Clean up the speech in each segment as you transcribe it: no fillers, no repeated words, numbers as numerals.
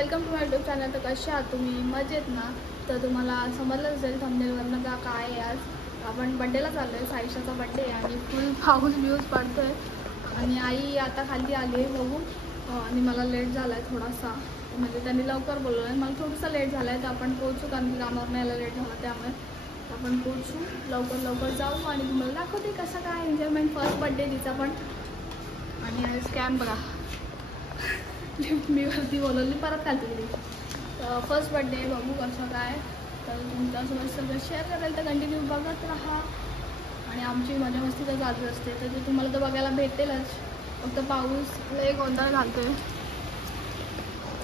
Welcome to my YouTube channel. तर कसे आहात तुम्ही? मजेत ना? तर तुम्हाला समजलं असेल थंबनेलवरनं का काय आहे. आज आपण बड्डेला चाललो आहे. साईशाचा बड्डे आहे आणि फुल पाऊस व्ह्यूज पडतो आहे आणि आई आता खाली आली आहे बघू. आणि मला लेट झाला आहे थोडासा, म्हणजे त्यांनी लवकर बोलवलं आहे. मला थोडंसं लेट झालं आहे तर आपण पोहोचू, कारण की कामावरून यायला लेट झाला त्यामुळे आपण पोहोचू, लवकर जाऊ आणि तुम्हाला दाखवते कसं काय एन्जॉयमेंट. फर्स्ट बड्डे तिचा पण. आणि आज कॅम्प बघा, मी वरती बोलवली परत खालती गेली. फर्स्ट बड्डे बघू कसं काय. तर तुमच्यासोबत सगळं शेअर करायला तर कंटिन्यू बघत राहा. आणि आमची मजा मस्ती तर चालू असते, तर ते तुम्हाला तर बघायला भेटेलच. फक्त पाऊस लय गोंधळ घालतोय.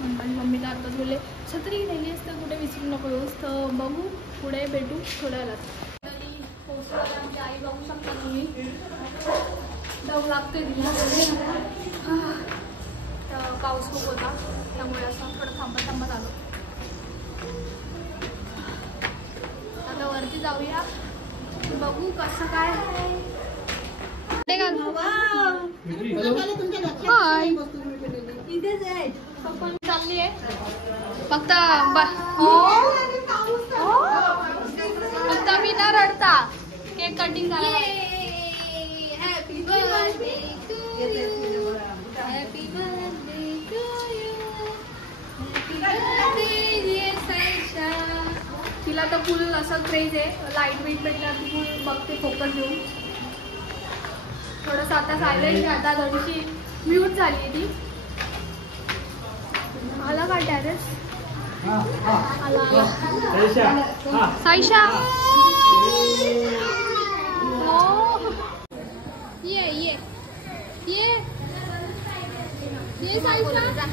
माझी मम्मी तर आताच बोलले छत्री नेली असतं कुठे विसरू नको येऊस. तर बघू, पुढे भेटू थोड्या वेळात. तरी पोहोचलं आमची आई बघू शकता तुम्ही. दम लागते तिला. तर पाऊस खूप होता त्यामुळे असं थोडं थांबत आलो. आता वरती जाऊया, बघू कसं काय. चालली आहे फक्त मी ना रडता केक कटिंग करायला. Happy birthday to you, happy birthday to you, happy birthday dear Saisha. तिला तर फुल असं क्रेज आहे. लाईट वेट भेटला ती फुल बघते फोकस देऊन. थोडंसं आता सायलेंट आहे, आता थोडीशी म्यूट झाली आहे ती. आला का टॅरेस? आला साईशा. ये साईशा.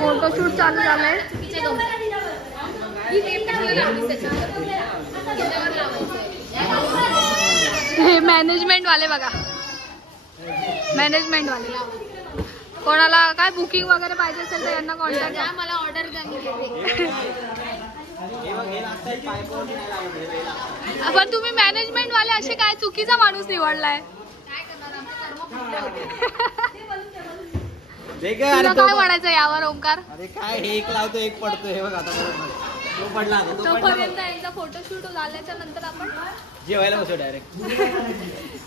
फोटोशूट चालू झालंय. हे मॅनेजमेंट वाले बघा, मॅनेजमेंट वाले. कोणाला काय बुकिंग वगैरे पाहिजे असेल तर यांना कॉन्टॅक्ट करा. मला ऑर्डर पण तुम्ही मॅनेजमेंट वाले असे काय चुकीचा माणूस निवडलाय. तुला काय म्हणायचं यावर ओंकार? अरे काय एक लावतो एक पडतो. हे बघ आता तो पडला. तोपर्यंत यांचा फोटोशूट झाल्याच्या नंतर आपण जेवायला बसू डायरेक्ट.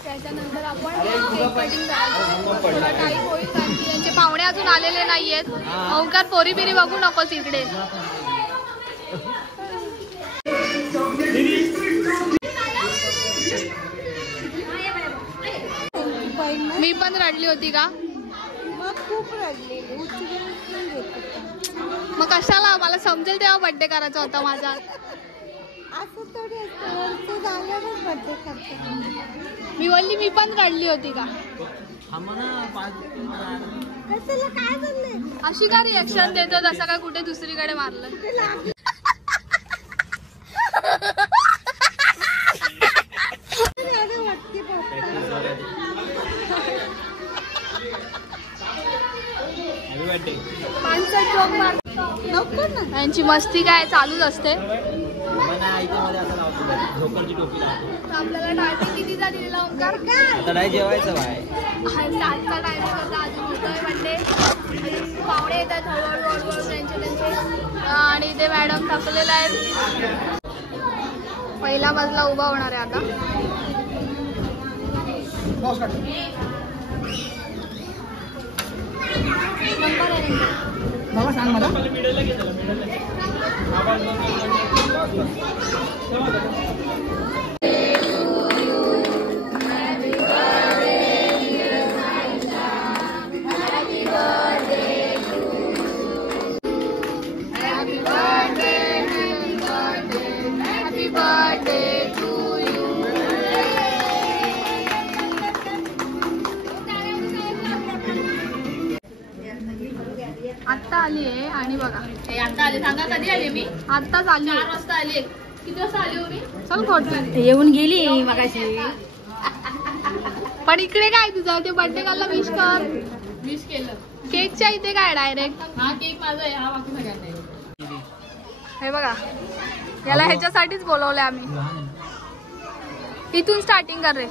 त्याच्यानंतर आपण केक कटिंग करायचं. थोडा टाईम होईल कारण की यांचे पाहुणे अजून आलेले नाहीयेत. ओंकार पोरी बिरी बघू नकोस इकडे. मी पण रडली होती का? खूप रडली. मग कशाला, मला समजेल तेव्हा बर्थडे करायचा होता माझा. असं थोडी असतं, झाल्यावरच बर्थडे करते. मी बोलली मी पण रडली होती का? कशाला, काय झालंय? अशी का रिॲक्शन देतो, तसं का कुठे दुसरीकडे मारलं? यांची मस्ती काय चालूच असते. आपल्याला टायमिंग कितीचा दिलेला ओंकार? आता नाही जेवायचं बाय. 7चा टायमिंग होता. अजून होतोय बड्डे. पाहुणे येतात हळूहळू त्यांचे. आणि ते मॅडम थकलेला आहेत. पहिला मजला उभा होणार आहे आता. बाबा सांग मला. आत्ता आली आहे आणि बघा आता आले. सांगा कधी आले? मी आत्ताच आली. 4 वाजता आले. किती वाजता आले हो मी? चल खोट येऊन गेली मगाशी. पण इकडे काय तुझं ते बर्थडे गर्लला विश कर. विश केलं. केकच्या इथे काय डायरेक्ट? हा केक माझा आहे, हा बाकी सगळ्यांना. हे बघा, याला ह्याच्यासाठीच बोलवलंय आम्ही. इथून स्टार्टिंग कर रे.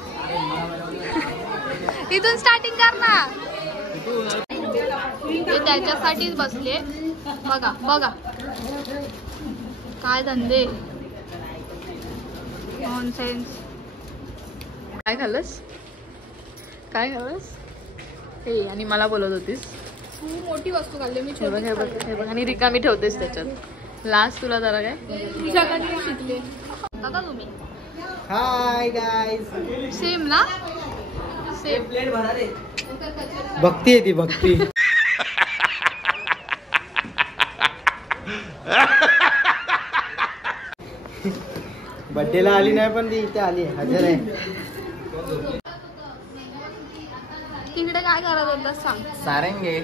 इथून स्टार्टिंग कर ना. ते त्याच्यासाठीच बसले. बघा बघा काय धंदे. नॉनसेन्स. काय खाल्लंस काय खाल्लंस हे आणि मला बोलत होतीस. तू मोठी वस्तू खाल्ली मी हे बघ हे बघ हे बघ आणि रिकामी ठेवतेस त्याच्यात लास्ट तुला जरा काय तुझ्याकडे शिकले दादा तुम्ही. Hi guys. सेम ना सेम. प्लेट भरा रे. भक्ती आहे ती भक्ती. बर्थडेला आली नाही पण ती इथे आली हजर आहे. तिकडे काय करत होता सांग. सारंगे.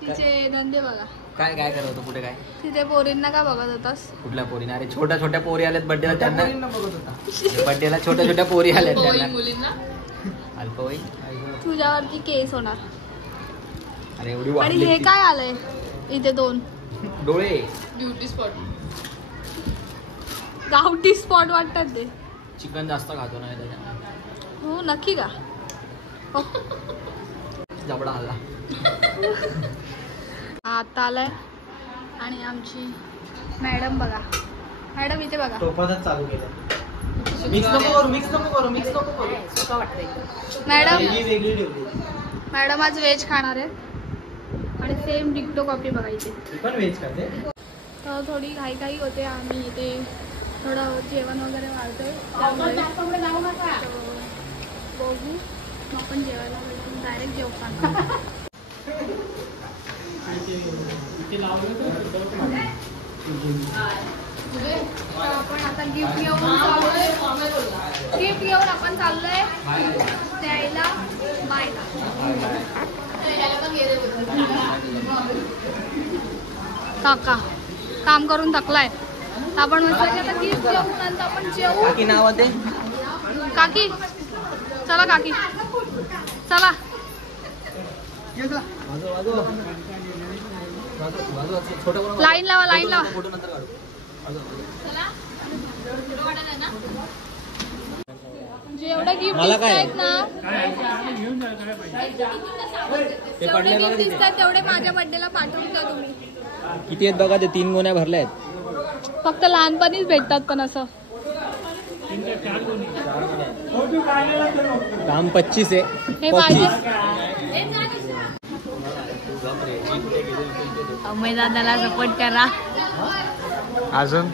तिचे धंदे बघा. काय काय करत होतं कुठे काय तिथे पोरींना का बघत होतास. कुठल्या पोरीने. अरे छोट्या छोट्या पोरी आल्यात बर्थडेला त्यांना बघत होता. बर्थडेला छोट्या छोट्या पोरी आल्यात त्यांना. मुलींना अल्पवयी. तुझ्यावरती केस होणार. अरे एवढी आणि वाढली हे ती. काय आलंय इथे 2 डोळे. ब्युटी स्पॉट गावठी स्पॉट वाटतात ते. चिकन जास्त खातो नाही त्याच्या. हो नक्की का. हो. जबडा हल्ला. आता आलाय आणि आमची मॅडम बघा. मॅडम इथे बघा. टोपातच चालू केलं. मिक्स नको करू मिक्स नको करू मिक्स नको करू. मॅडम वेगळी ठेवली. मॅडम आज व्हेज खाणार आहेत आणि सेम डिक्टो कॉफी बघा इथे. ती पण व्हेज खाते. तर थोडी घाई होते. आम्ही इथे थोडं जेवण वगैरे वाढतोय त्यामुळे बघू आपण जेवायला डायरेक्ट जेवताना. आपण आता गिफ्ट घेऊन आपण चाललोय द्यायला बाय. काका काम करून थकलाय. आपण आता गिफ्ट घेऊन नंतर आपण जेवू. काकी नाव ते काकी चला काकी चला. लाईन लावा लाईन लावा. फोटो नंतर काढू. जेवढे गिफ्ट मला काय? आहेत ना जेवढे गिफ्ट दिसतात तेवढे माझ्या बर्थडेला पाठवून द्या तुम्ही. किती आहेत बघा. ते 3 गोण्या भरल्या आहेत. फक्त लहानपणीच भेटतात पण असं. काम 25 आहे. हे पाहिजे. अमय दादाला सपोर्ट करा. अजून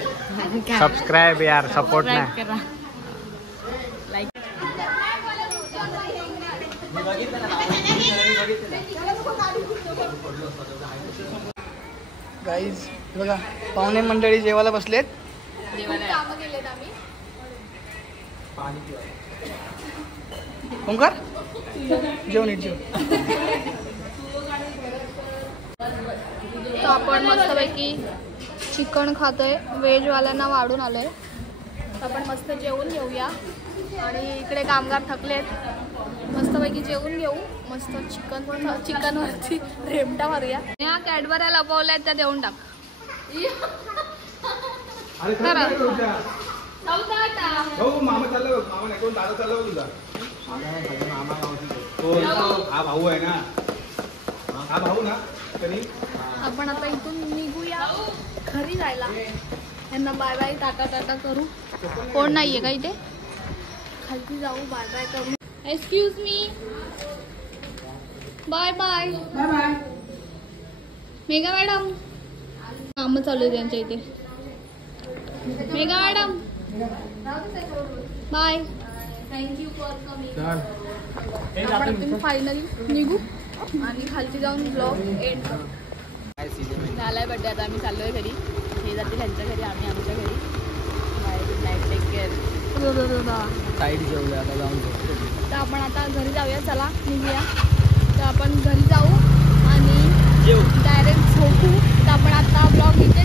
सबस्क्राईब यार सपोर्ट नाही. करा लाईक. गाईज बघा पाहुणे मंडळी जेवायला बसलेत. कामं केलेत आम्ही. ओंकार जेवण नीट जेव. तर आपण मस्तपैकी चिकन खातोय. व्हेजवाल्यांना वाढून आलोय. आपण मस्त जेवून घेऊया. आणि इकडे कामगार थकलेत. मस्तपैकी जेवून घेऊ. मस्त चिकनवरती रेमटा मारूया. ह्या कॅडबऱ्या लपवल्यात त्या देऊन टाक. मामा चालला बघ. मामा नाही कोण दादा चालला बघ तुझा. हा भाऊ आहे ना. हा भाऊ ना तरी. आपण आता इथून निघूया घरी जायला. यांना बाय बाय टाटा टाटा करू. कोण नाहीये का इथे. खालती जाऊ बाय बाय करू. Excuse me. Bye bye bye bye. Megha madam कामं चालू आहे त्यांच्या इथे. Megha madam bye. Thank you for coming. आपण इथून फायनली निघू आणि खालती जाऊन ब्लॉग एंड करू. झालाय बड्डे. आता आम्ही चाललोय घरी. हे जाते त्यांच्या घरी आम्ही आमच्या घरी. Bye good night take care. साईड जेवूया आता जाऊन. तर आपण आता घरी जाऊया. चला निघूया. तर आपण घरी जाऊ आणि डायरेक्ट झोपू. तर आपण आता ब्लॉग इथे